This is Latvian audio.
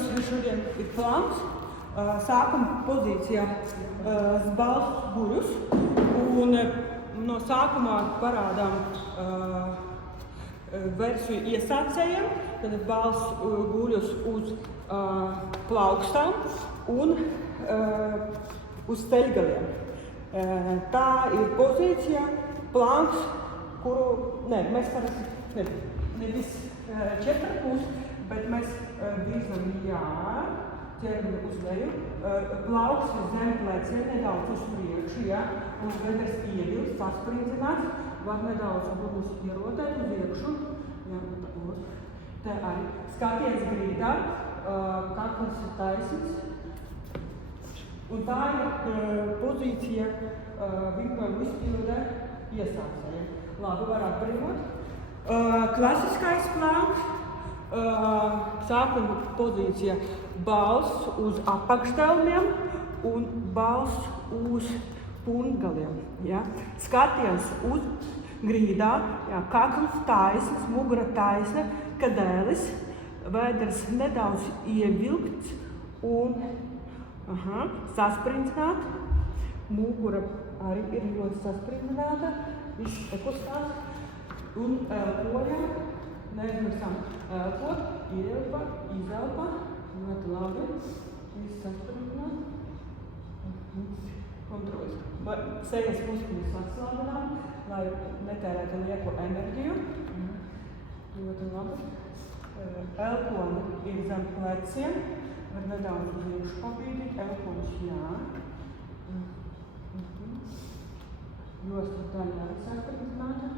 mums šodien ir plāns. Sākuma pozīcijā balsts guļus. Un no sākumā parādām versiju iesācējiem. Tad balsts guļus uz plaukstām un uz ceļgaliem. Tā ir pozīcija, plāns, kuru mēs parasti nevis 4 pusi, bet mēs virzam ķermeni uz leju, plaukstas zem pleciem nedaudz uz priekšu, un bedres ievilst, sasprindzināt, var nedaudz burvus ierotēt uz iekšu, te arī skaties grīdā, kakls ir taisns, un tā ir pozīcija vingrojumu izpildē iesācējiem. Labi, var atbrīvot. Klasiskais plāns, sākuma pozīcija balsts uz apakšdelmiem un balsts uz pungaliem. Skaties uz grīdā, kakls taisns, mugura taisna, kadēlis, vēders nedaudz ievilkts un sasprindzināt. Mugura arī ir ļoti sasprindināta, viss ekustās. Un elpojam, neaizmirstam elpot, ieelpa, izelpa, ļoti labi, viss sasprindzināt. Kontrolis. Sejas muskuļus atslābinām, lai netērētu lieko enerģiju. Ļoti labi. Elponi ir zem pleciem, var nedaudz uz iekšu pabīdīt, elponis Jostas daļa arī sasprindināta.